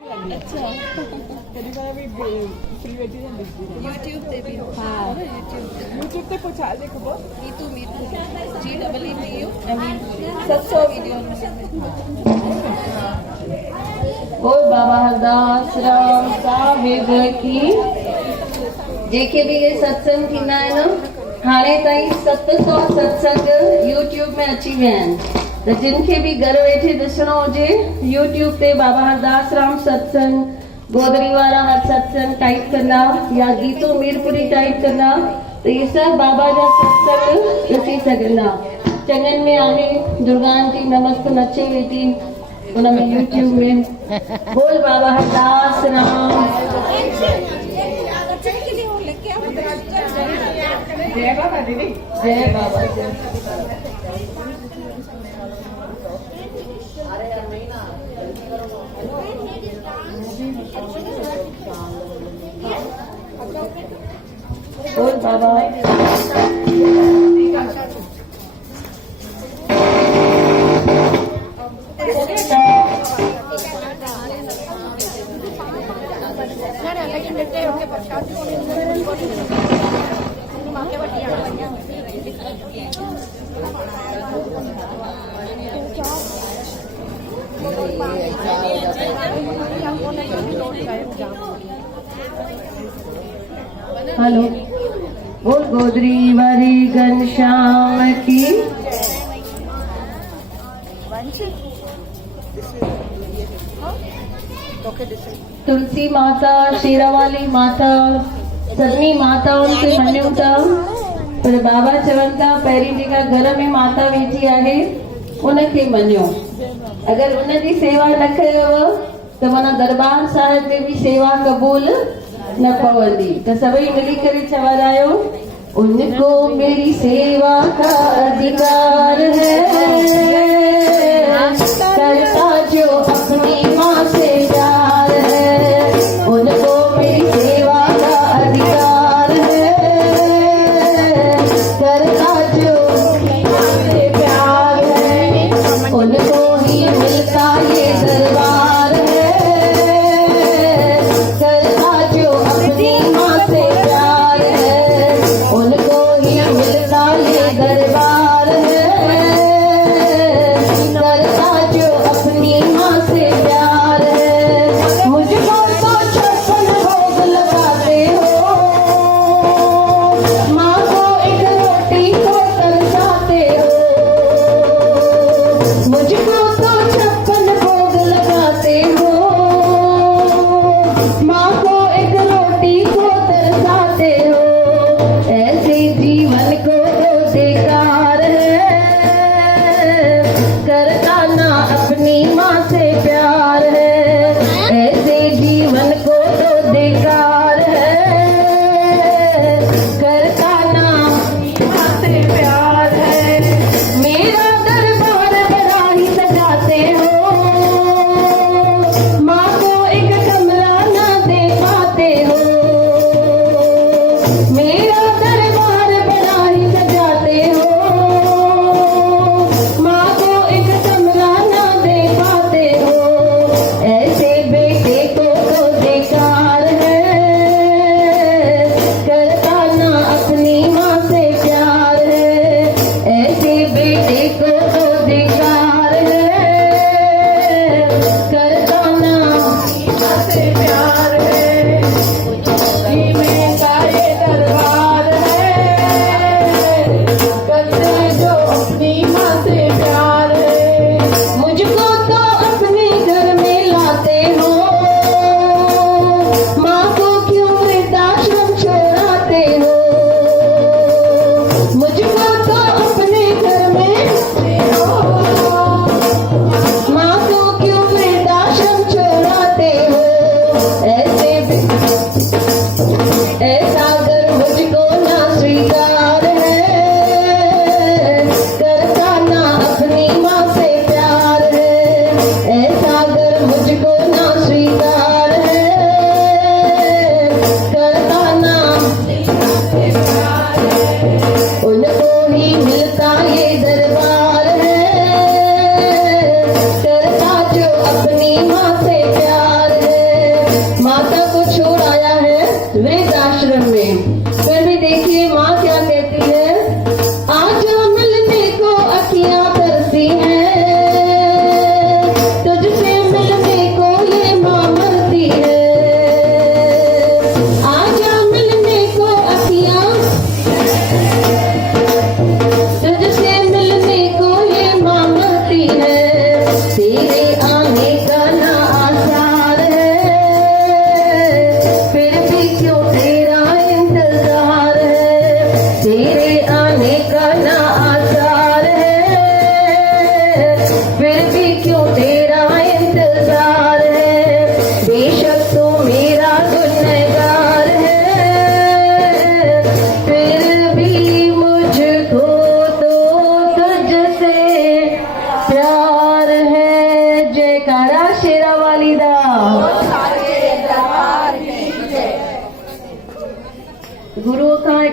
अच्छा कभी बार भी फ्री बैठी है YouTube ਤੇ ਵੀ हाँ YouTube पे पहुंचा दे को मीतू GEEMEU 700 वीडियो बोल बाबा हरदास राम साहिब की जेके भी ये सत्संग थींदा आहिनि हाणे ताईं 700 सत्संग YouTube में अची विया आहिनि त जिनखे बि घर वेठे ॾिसणो हुजे YouTube ते बाबा हरदास राम सत्संग गोदरी वारा हर सत्संग टाइप कंदा या गीतू मीरपुरी टाइप कंदा त ये सब बाबा जा सत्संग ॾिसी सघंदा चङनि में हाणे दुर्गा आंटी नमस्त नचे वेठी उनमें YouTube में बोल बाबा हरदास राम जय बाबा दीदी जय बाबा बोल बाबा हेलो बोल गोदरी वारी घनश्याम की तुलसी माता शेरावाली माता सभिनी माताउनि खे मञूं था पर बाबा चवनि था पहिरीं जेका घर में माता वेठी आहे उनखे मञो अगर उनजी सेवा न कयव त माना दरबार साहिब में भी सेवा क़बूल न पवंदी त सभई मिली करे चवंदायो उनको मेरी सेवा का अधिकार है करता जो अपनी माँ से प्यार है उनको मेरी सेवा का अधिकार है करता जो अपनी माँ से प्यार है उनको ही मिलता ये दरबार है करता जो अपनी माँ से प्यार है उनको ही मिलता ये दरबार है करता जो अपनी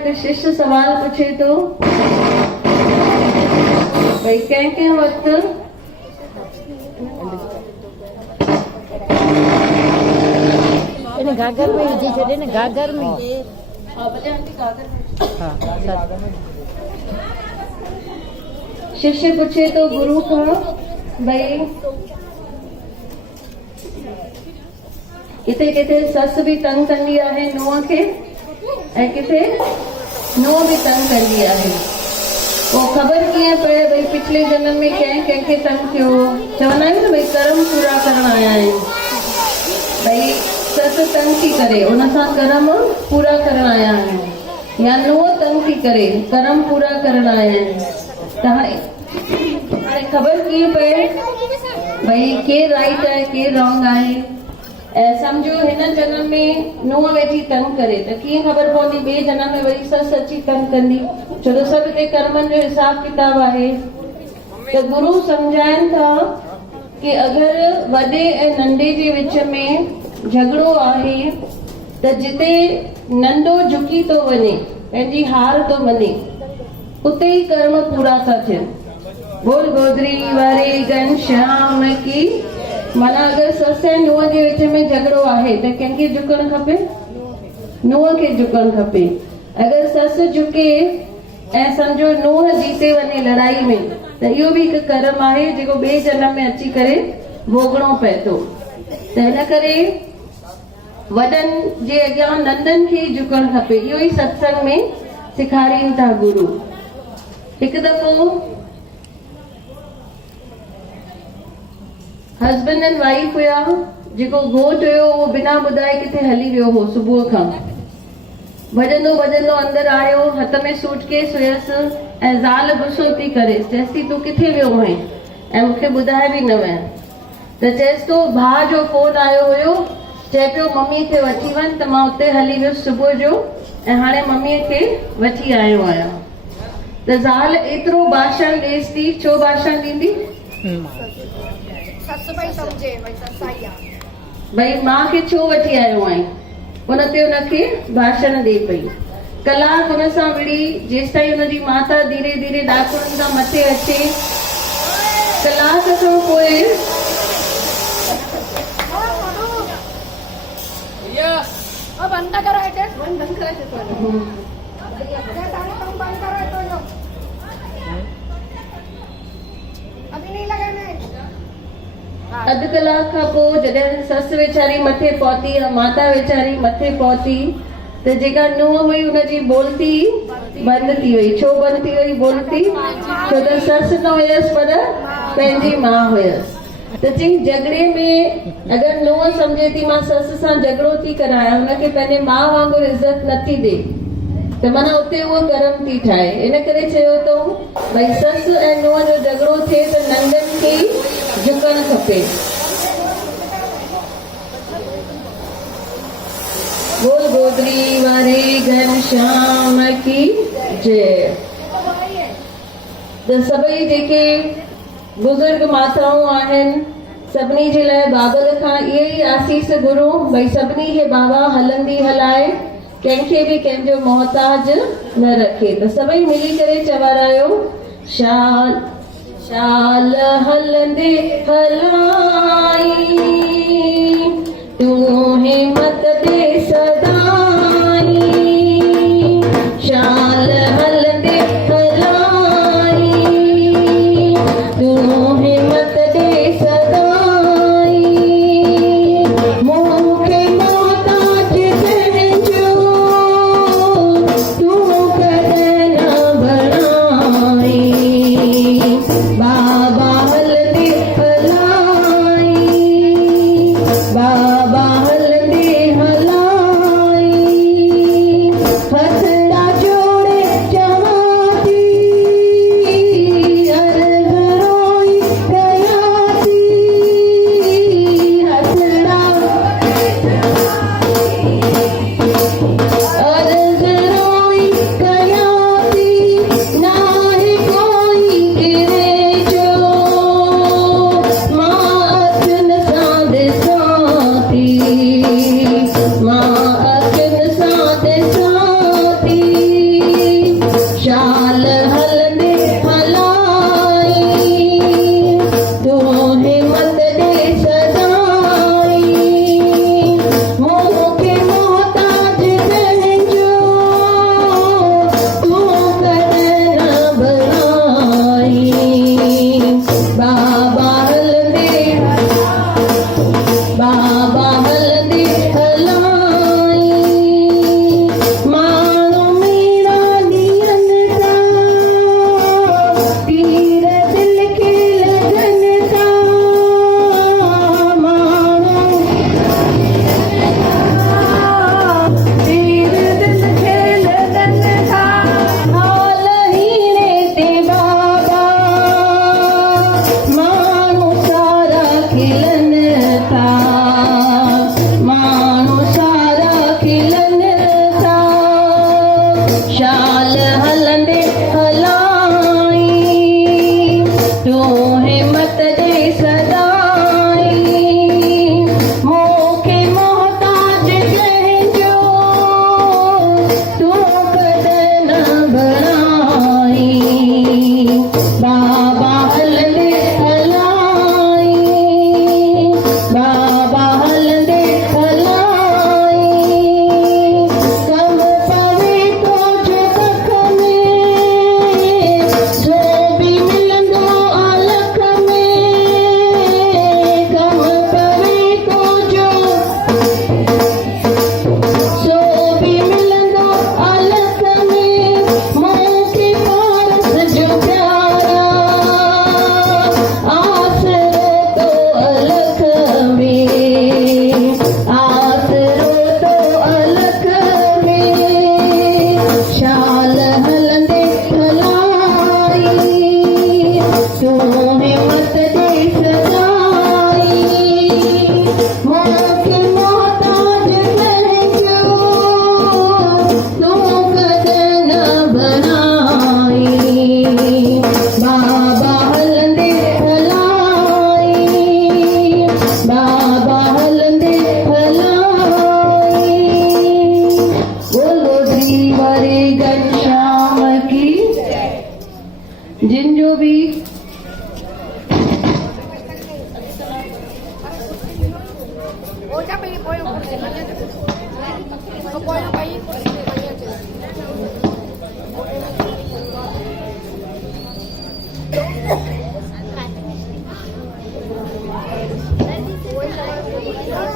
हिकु शिष्य सवाल पूछे तो भई कंहिं वक़्तु એને ગાગર में विझी छॾे न गागर में शिष्य पूछे तो गुरु खां भई किथे किथे सस भी तंग कंदी आहे नुंहं खे ऐं किथे नुंहं भी तंग कंदी आहे पोइ ख़बर कीअं पए भई पिछले जन्म में कंहिंखे तंग थियो चवंदा आहियूं न भई कर्म पूरा करण आया आहियूं भई सस तंग थी करे उन सां कर्म पूरा करण आया आहियूं या नुंहं तंग थी करे कर्म पूरा करण आया आहियूं त हाणे ख़बर कीअं पए भई केरु राइट आहे केरु रॉन्ग आहे ऐं सम्झो हिन जन्म में नुंहं वेठी तंग करे त कीअं ख़बर पवंदी ॿिए जन्म में वरी ससु अची तंग कंदी छो त सभु हिते कर्मनि जो हिसाब किताब आहे त गुरु सम्झाइनि था कि अगरि वॾे ऐं नंढे जे विच में झगड़ो आहे त जिते नंढो झुकी थो वञे पंहिंजी हार थो मञे उते ई कर्म पूरा था थियनि बोल गोदरी वारे घनश्याम की माना अगरि ससु ऐं नुंहं जे विच में झगड़ो आहे त कंहिंखे झुकणु खपे नुंहं खे झुकणु खपे अगरि ससु झुके ऐं सम्झो नुंहं जीते वञे लड़ाई में त इहो बि हिकु कर्म आहे जेको ॿिए जन्म में अची करे भोगणो पए थो त हिन करे वॾनि जे अॻियां नंढनि खे झुकणु खपे इहो ई सत्संग में सेखारीनि था गुरु हिकु दफ़ो हस्बैंड एंड वाइफ हुया जेको घोट हुयो उहो बिना ॿुधाए किथे हली वियो हो सुबुह खां भॼंदो भॼंदो अंदरि आयो हथ में सूटकेस हुयसि ऐं ज़ाल गुस्सो थी करे चएसि थी तूं किथे वियो आहीं ऐं मूंखे ॿुधाए बि न वएं त चएसि तो भाउ जो फोन आयो हुयो चए पियो मम्मीअ खे वठी वञ त मां उते हली वियुसि सुबुह जो ऐं हाणे मम्मीअ खे वठी आयो आहियां त ज़ाल एतिरो भाषण ॾेसि थी छो भाषण ॾींदी भई मां खे छो वठी आयो आहीं उन ते उनखे भाषण ॾे पई कलाक हुन सां विड़ी जेसि ताईं हुनजी माता धीरे धीरे ॾाकुड़नि सां मथे अचे कलाक खां पोइ अधु कलाक खां पोइ जॾहिं ससु वेचारी मथे पहुती या माता वेचारी मथे पहुती त जेका नुंहं हुई हुनजी बोलती बंदि थी वई छो बंदि थी वई बोलती छो त ससु न हुयसि पर पंहिंजी माउ हुयसि त चई झगड़े में अगरि नुंहं सम्झे थी मां ससु सां झगड़ो थी करायां हुनखे पंहिंजे माउ वांगुरु इज़त नथी ॾे त माना उते उहो कर्म थी ठाहे इन करे चयो अथऊं भई ससु ऐं नुंहं जो झगड़ो थिए त नंढनि खे झुकणु खपे बोल गोदरी वारे घनश्याम की जय त सभई जेके बुज़ुर्ग माताऊं आहिनि सभिनी जे लाइ बाबल खां इहे ई आसीस घुरूं भई सभिनी खे बाबा हलंदी हलाए कंहिंखे बि कंहिंजो मोहताज न रखे त सभई मिली करे चवारायो शाल शाल हलंदे हलाई तूं हिम्मत दे सदाई शाल हलंदे हलाई तूं हिम्मत दे सदाई मूंखे मोहताज पंहिंजो तूं कॾहिं न बणाई बाबा हलंदे हलाई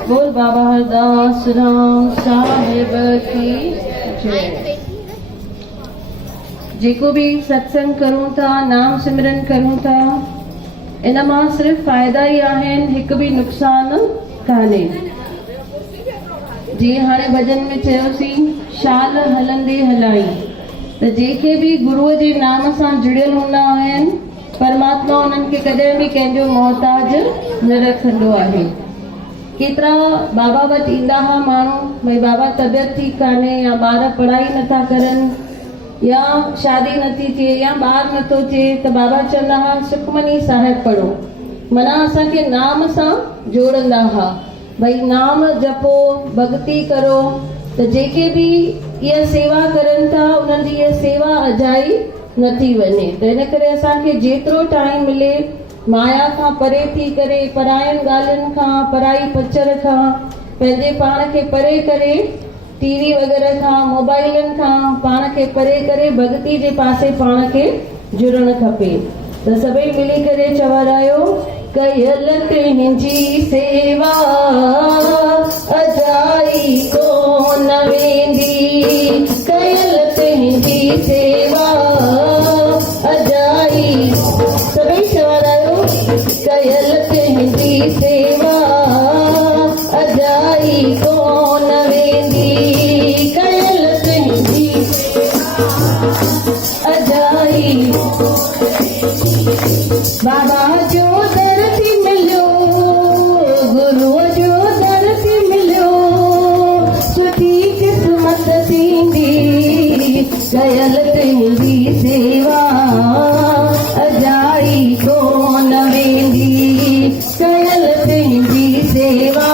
बोल बाबा हरदास राम साहिब की जय। जेको भी सत्संग करूं था, नाम सिमरन करूं था, इन मां सिर्फ़ फ़ाइदा ई आहिनि, हिकु बि नुक़सान कान्हे। जीअं हाणे भॼन में चयोसीं, शाल हलंदे हलाई, त जेके बि गुरूअ जे नाम सां जुड़ियल हूंदा आहिनि, परमात्मा उन्हनि खे कॾहिं बि कंहिंजो मोहताज न रखंदो आहे। केतिरा बाबा वटि ईंदा हुआ माण्हू, भई बाबा तबियत ठीक कान्हे, या ॿार पढ़ाई नथा करनि, या शादी नथी थिए, या ॿार नथो थिए, त बाबा चवंदा हुआ सुखमनी साहिब पढ़ो। माना असांखे नाम सां जोड़ंदा हुआ, भई नाम जपो, भक्ति करो, त जेके बि इहा सेवा करनि था उन्हनि जी इहा सेवा अजाई नथी वञे। त इन करे असांखे जेतिरो टाइम मिले माया खां परे थी करे, परायनि ॻाल्हियुनि खां, पराई पचर खां पंहिंजे पाण खे परे करे, टीवी वग़ैरह खां, मोबाइलनि खां पाण खे परे करे भक्ति जे पासे पाण खे जुड़णु खपे। त सभई मिली करे चवरायो, कयल तुंहिंजी सेवा अजाई कोन वेंदी, कयल तुंहिंजी सेवा अजाई, सभई चवरायो, कयल तुंहिंजी सेवा अजाई कोन वेंदी, कयल तुंहिंजी अजाई। बाबा जो दर थी मिलियो, गुरूअ जो दर थी मिलियो, सुठी क़िस्मत थींदी, कयल तुंहिंजी सेवा अजाई कोन वेंदी, कयल तुंहिंजी सेवा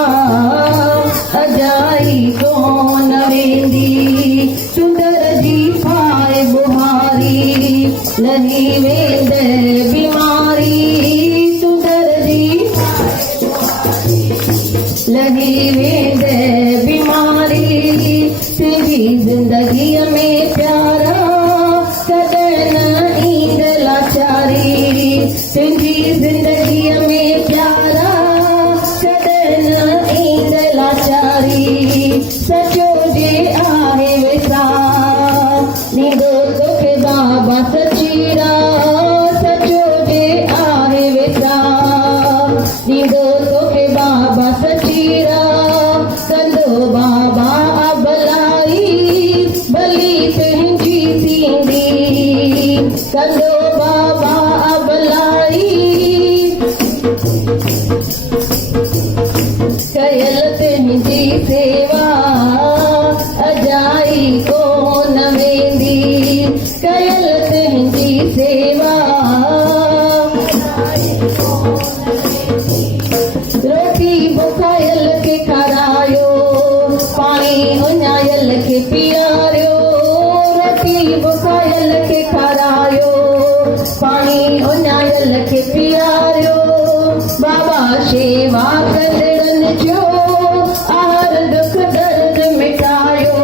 अजाई कोन वेंदी। सुंदर जी पाए बुहारी, लही वेंद बीमारी, सुंदर जी लही वेंद बीमारी, तुंहिंजी ज़िंदगीअ में प्यारा कॾहिं न ईंद लाचारी, तुंहिंजी ज़िंदगीअ में प्यारा कॾहिं न ईंद लाचारी, सचो जे आहे विसार ॾींदो तोखे बाबा सचीरा, सचो जे आहे विसार ॾींदो तोखे बाबा सचीरा, कंदो बाबा भलाई भली तुंहिंजी थींदी, कंदो बाबा भलाई, कयल तुंहिंजी सेवा अजाई कोन वेंदी, कयल तुंहिंजी सेवा। रोटी बुखायल खे खारायो, पाणी उञायल खे पीआरियो, रोटी बुखायल खे खारायो, पाणी उञायल खे पीआरियो, बाबा शेवा कंदड़नि जो हर दुख दर्द मिटायो,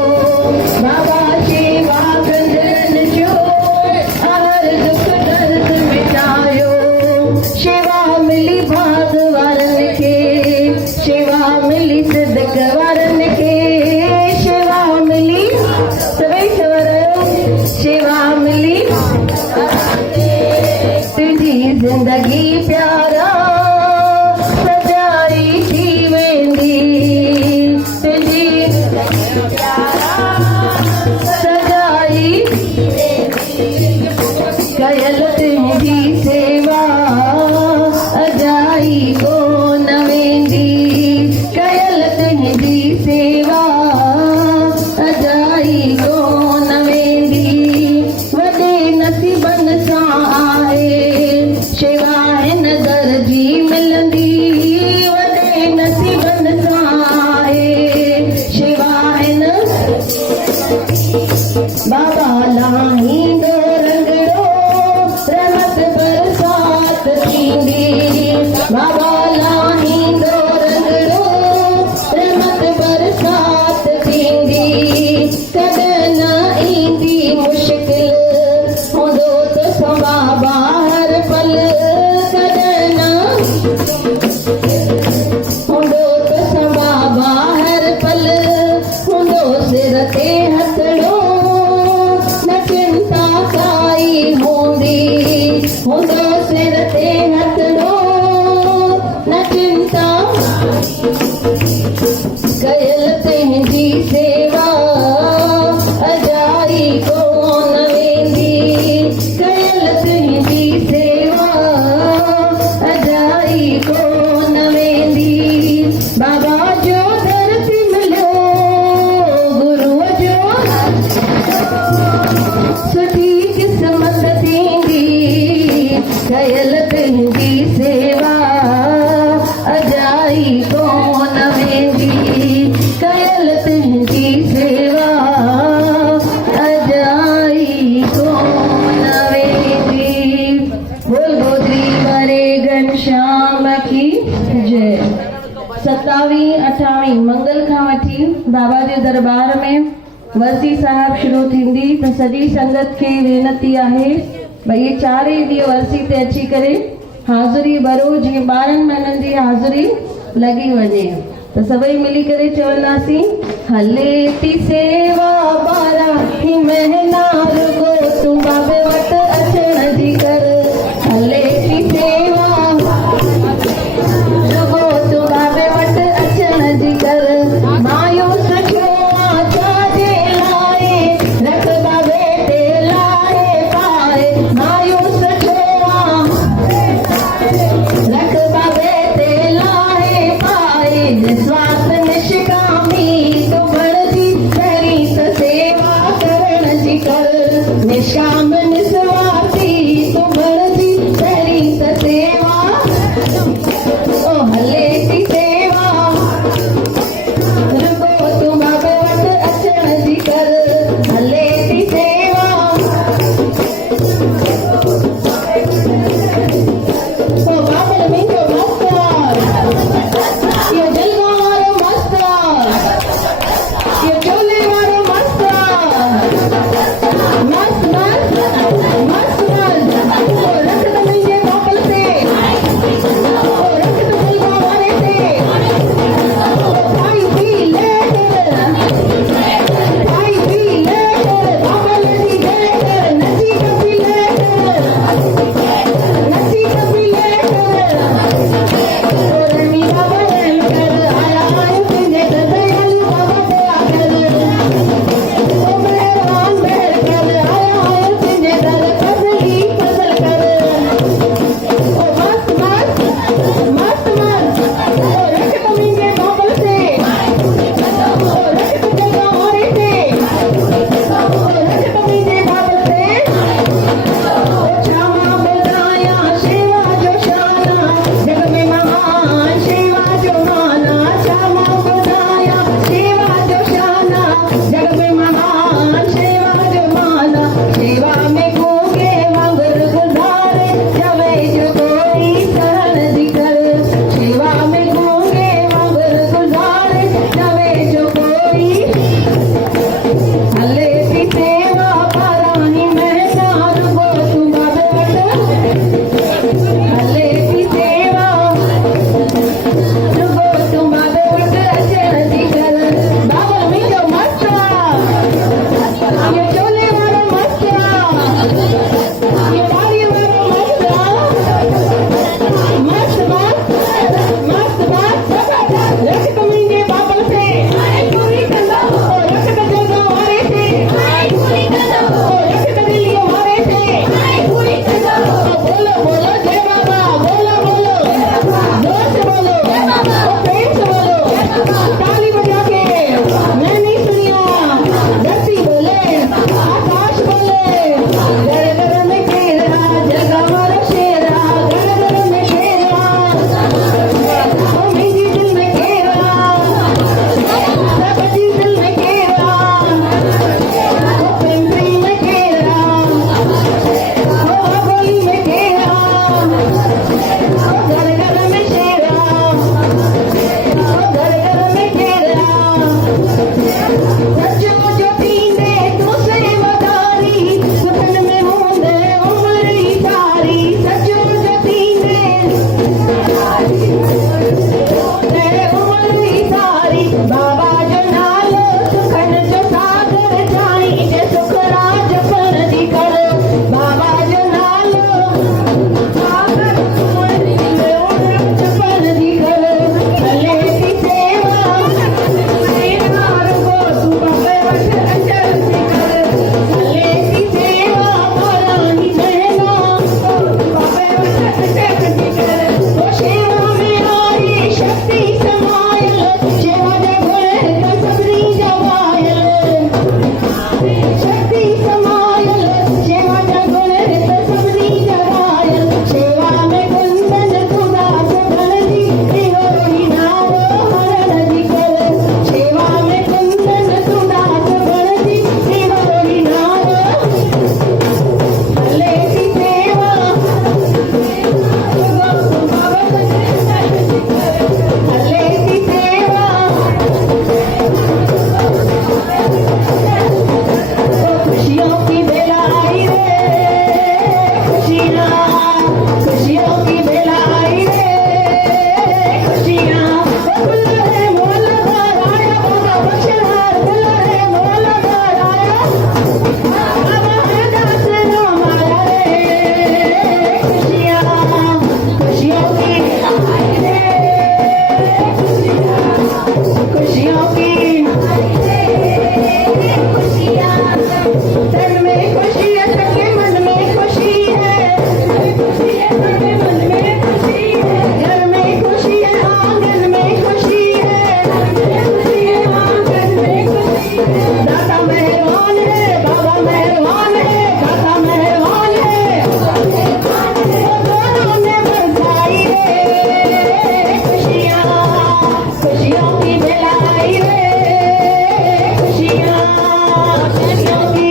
बाबा शेवा कंदड़नि जो हर दुख दर्द मिटायो, शेवा मिली भाग वारनि खे, शेवा मिली सिदक वारनि खे, शेवा मिली, सभई चवरायो, शेवा मिली, तुंहिंजी ज़िंदगी प्यारा सजाई थी वेंदी, तुंहिंजी सजाई, कयल तुंहिंजी सेवा अजाई कोन वेंदी, कयल तुंहिंजी सेवा अजाई कोन वेंदी। वॾे नसीबनि सां आहे शेवा खां वठी बाबा जे दरबार में वर्सी साहिब शुरू थींदी त सॼी संगत खे वेनती आहे भई ये चारई ॾींहं वर्सी ते अची करे हाज़िरी भरो जीअं 12 महीननि जी हाज़िरी लॻी वञे। त सभई मिली करे चवंदासीं हले थी सेवा 12 महीना रुगो तूं बाबे वटि अचण जी कर। हले थी सेवा रुगो तूं बाबे वटि अचण जी कर। मायूस छो छाजे लाए रख बाबे ते लाए पाए। मायूस छो रख बाबे ते लाए पाए। निस्वार्थ निष्कामी तो बणजी खरी त सेवा करण जी कर। खुशियों की तन में खुशी है, सबके मन में खुशी है, सबके मन में खुशी है, घर में खुशी है, आंगन में खुशी है, आंगन में खुशी है। दाता मेहरबान है, बाबा मेहरबान है, दाता मेहरबान है, दोनों ने बरसाई रे खुशियाँ, खुशियों की दिलाई रे खुशियाँ, खुशियों की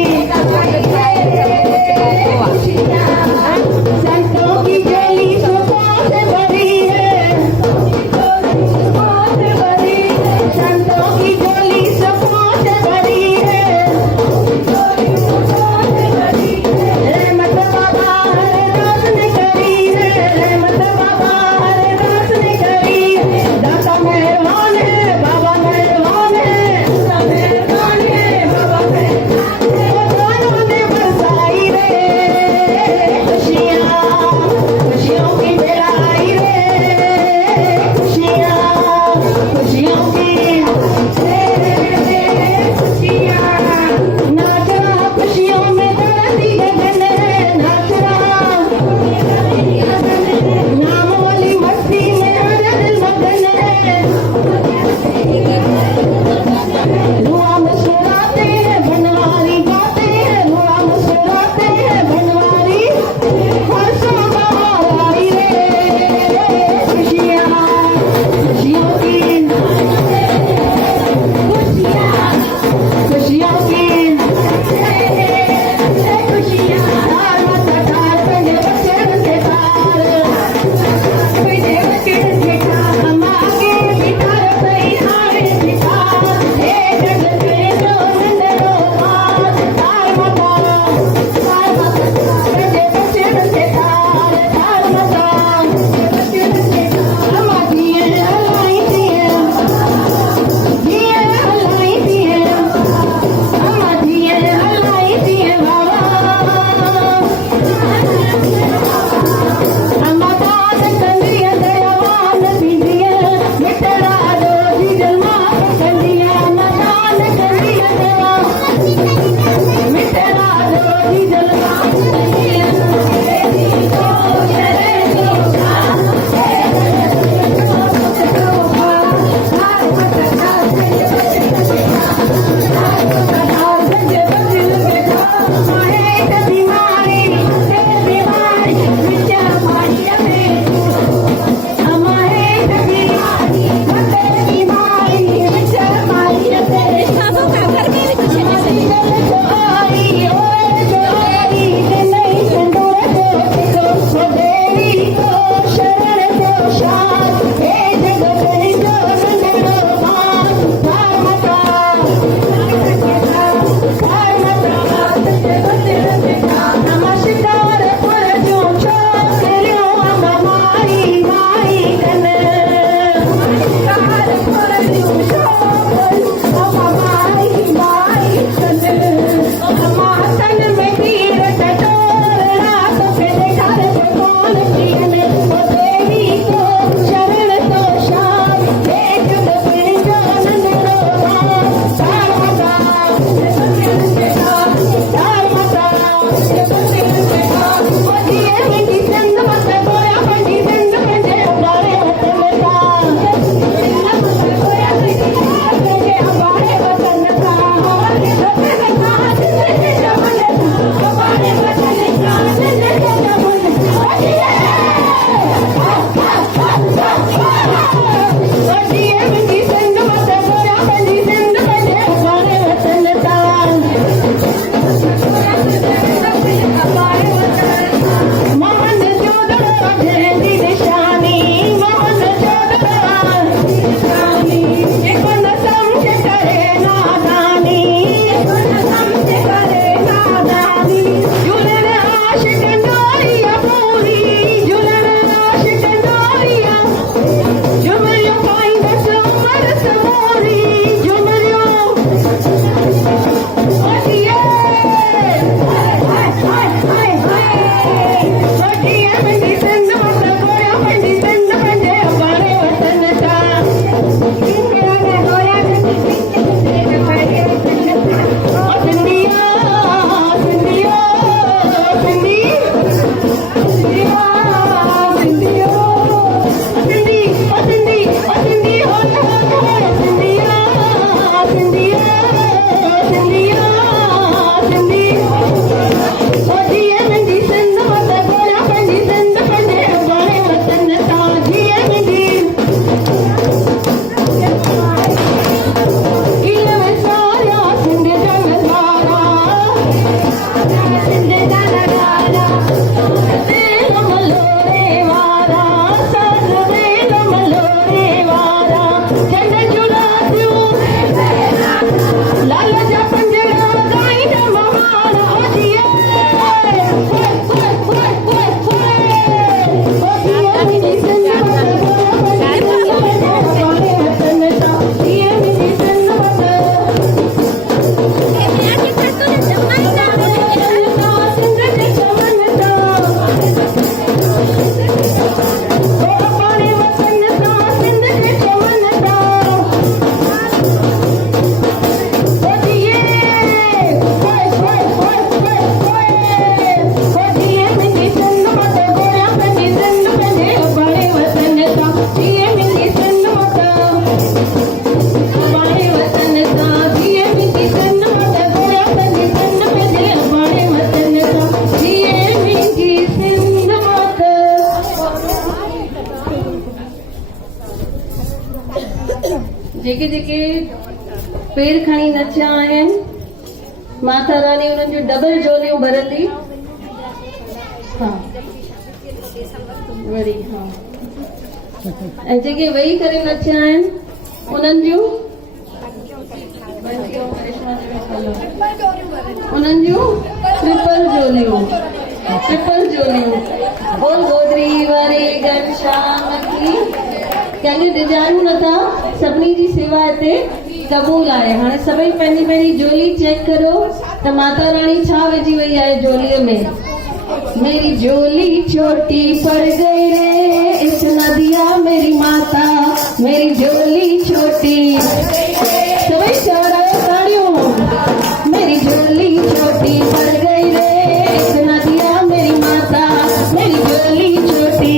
जेके पेड़ खणी नचिया आहिनि माता रानी उन्हनि जूं डबल झोलियूं भरंदी। हाँ वरी हाँ ऐं जेके वेही करे नचिया आहिनि उन्हनि जूं उन्हनि जूं ट्रिपल झोलियूं। बोल गोदरी वारे घनश्याम की। कंहिंजूं डिजाइनूं नथा, सभिनी जी सेवा हिते क़बूल आहे। हाणे सभई पंहिंजी पंहिंजी झोली चेक करो त माता रानी छा विझी वई आहे झोलीअ में। मेरी झोली छोटी पड़ गई रे इस नदिया मेरी माता, मेरी झोली छोटी सभई चढ़ाओ ताड़ियों। मेरी झोली छोटी पड़ गई रे इस नदिया मेरी माता, मेरी झोली छोटी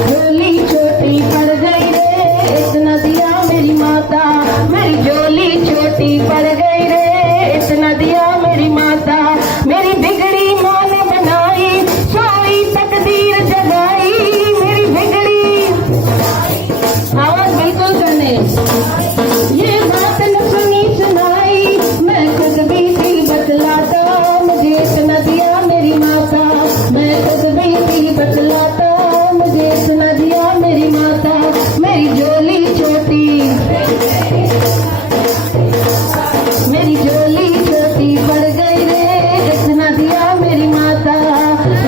झोली छोटी पड़ गई रे इस नदिया मेरी माता, मेरी झोली छोटी पड़ गई रे इस नदिया मेरी माता। मेरी बिगड़ी माँ ने बनाई सोई तकदीर जगाई, मेरी बिगड़ी आवाज बिल्कुल करने ये बात न सुनी सुनाई, मैं खुद भी थी बतलाता मुझे इस नदिया मेरी माता, मैं खुद भी थी बतलाता मुझे इस नदिया मेरी माता। मेरी झोली छोटी मेरी झोली छोटी पड़ गई रे इस नदिया मेरी माता।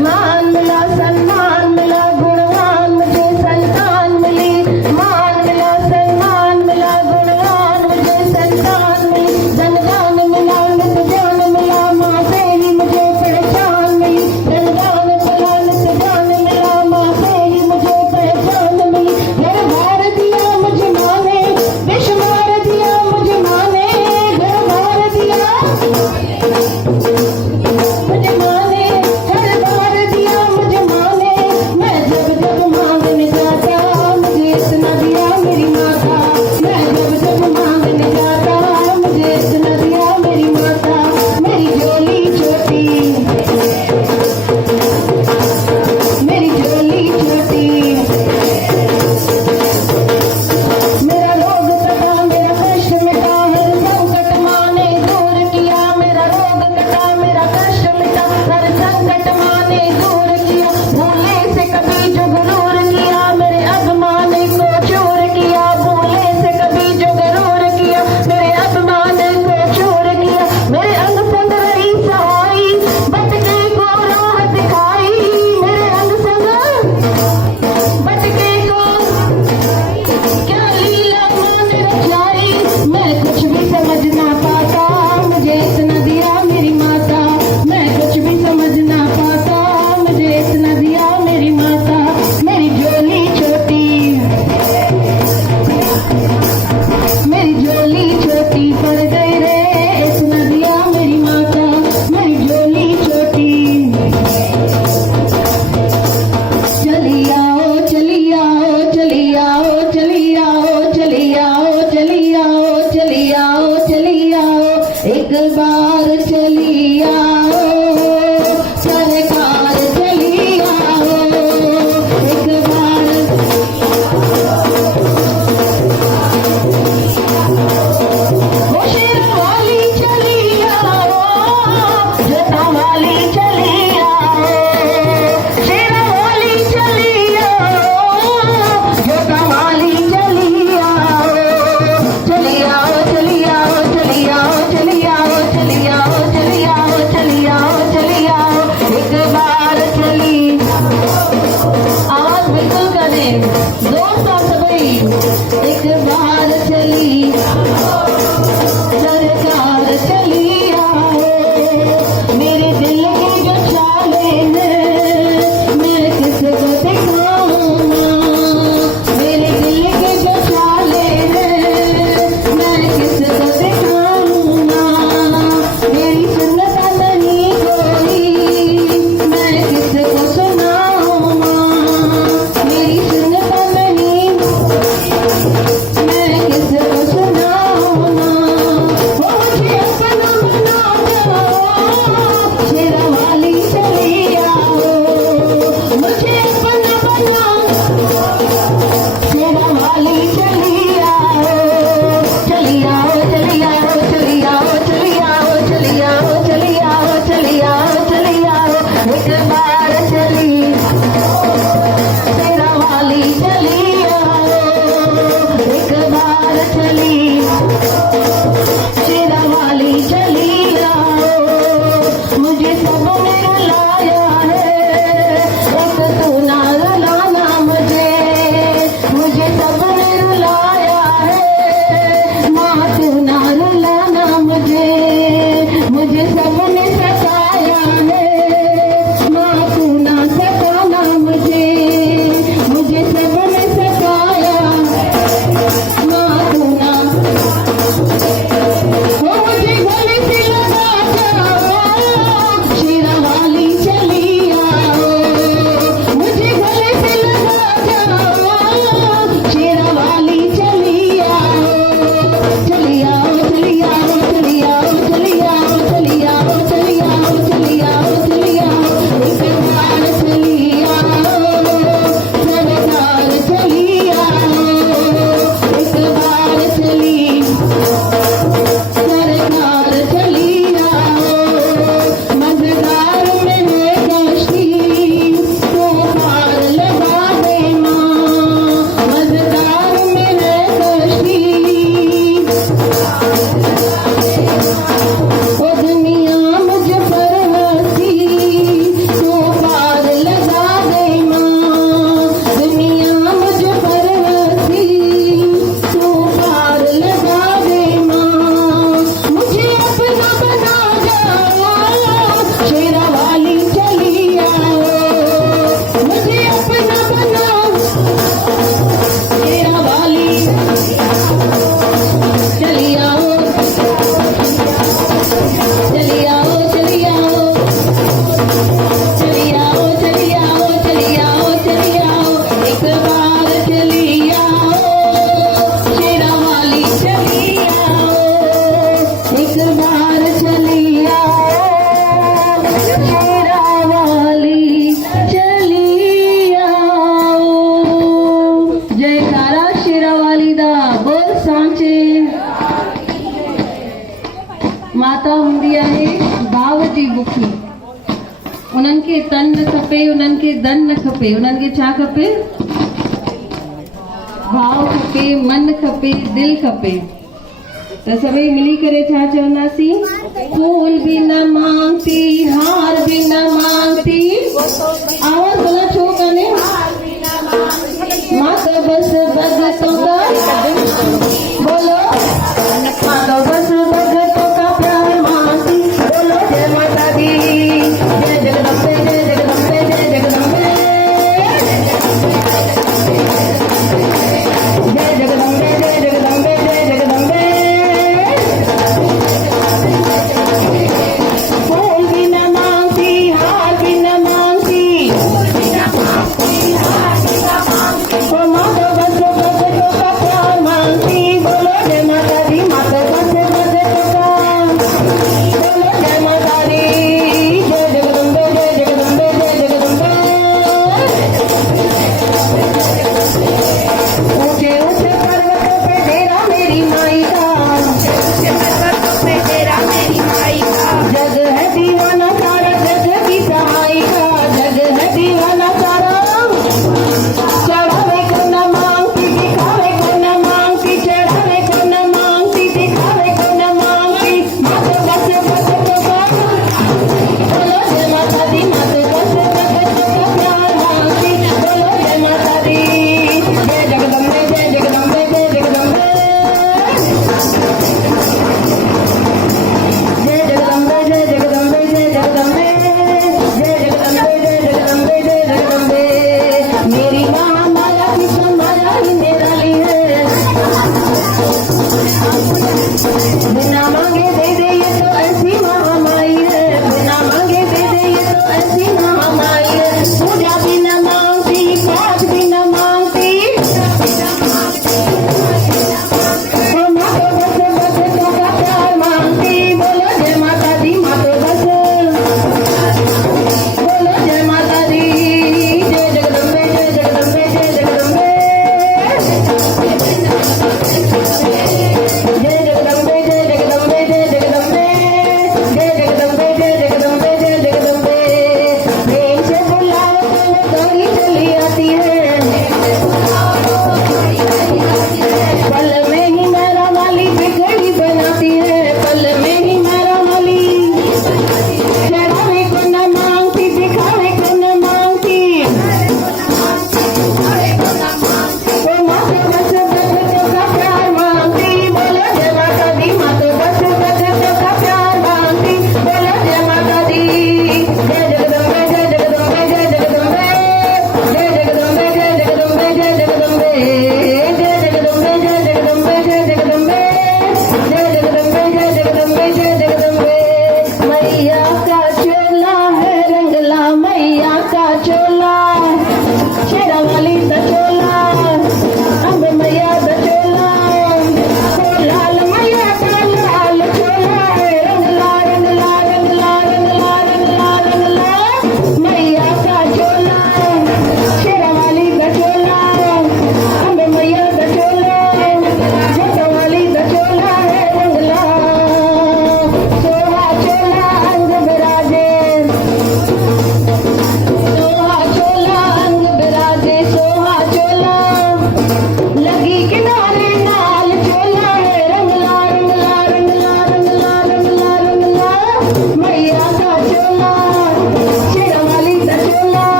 मान मिला सम्मान मिला गुणवान मुझे संतान मिली, मान मिला सम्मान मिला गुणवान मुझे संतान मिली। धनवान मिला नित जान मिला माँ से ही मुझे पहचान मिली, धनवान मिला नित जान मिला माँ से ही मुझे पहचान मिली। घर बार दिया मुझे माँ ने, बेशुमार दिया मुझे माँ ने, घर बार दिया मुझे माँ ने, हर बार दिया मुझे माँ ने। मैं जब जब मांगने जाता मुझे इतना दिया मेरी माता, मैं जब जब मांगने जाता मुझे इतना दिया मेरी माता। मेरी झोली छोटी मेरी झोली छोटी। मेरा रोग कटा मेरा कष्ट मिटा, हर संकट माँ ने दूर किया। मेरा रोग कटा मेरा कष्ट मिटा, हर संकट माँ ने दूर किया। भूले से कभी जो गुरूर किया, मेरे अभिमान को चूर किया। भूले से कभी जो गुरूर किया, मेरे अभिमान को चूर किया। मेरे अंग संग रही सहाई, भटके को राह दिखाई। मेरे अंग संग भटके को क्या लीला माँ ने रचाई, मैं कुछ भी समझ ना पाता मुझे इतना दिया मेरी माता, मैं कुछ भी समझ ना पाता मुझे इतना दिया मेरी माता। मेरी झोली छोटी मेरी झोली छोटी पड़ गई रे इस नदिया मेरी माता, मेरी झोली छोटी। चली आओ चली आओ चली आओ चली आओ चली आओ चली आओ चली आओ चली आओ एक बार चली आओ सरकार चली आओ एक बार। ओ शेरा वाली चली आओ, जटा वाली चली आओ, शेरा वाली चली आओ, जटा वाली चली आओ। चली आओ चली आओ चली आओ चली आओ चली आओ चली आओ चली आओ चली आओ एक बार चली। आवाज बिल्कुल करें दोस्तों सभी। एक बार चली सरकार चली आओ, मेरे दिल की जो चालें हैं मैं किसको दिखाऊंगा। मेरे दिल की जो चालें हैं मैं किसको दिखाऊंगा। मेरी सुनता नहीं कोई मैं किसको सुनाऊंगा। मेरी सुनता नहीं मैं ॾींदा बोल सांचे। माता हूंदी आहे भाव जी बुखी। उन्हनि खे तन न खपे, उन्हनि खे धन न खपे, उन्हनि खे छा खपे? भाव खपे, मन खपे, दिल खपे। तो सभी मिली करे छा चवंदासीं? फूल भी न मांगती, हार भी न मांगती। आवाज बोला छो काने? मां तो बस भगतों का बोलो, मां तो बस भगतों का प्यार मांगती। बोलो जय माता दी, जय जगदम्बे, जय जगदम्बे, जय जगदम्बे, जय जगदम्बे, जय जगदम्बे, जय जगदम्बे। फूल भी न मांगती, हार भी न मांगती। ओ माँ तो बस भगतों का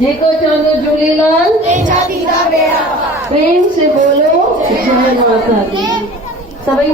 जेको चवंदो झूलेलाल प्रेम से बोलो जय माता दी। सभई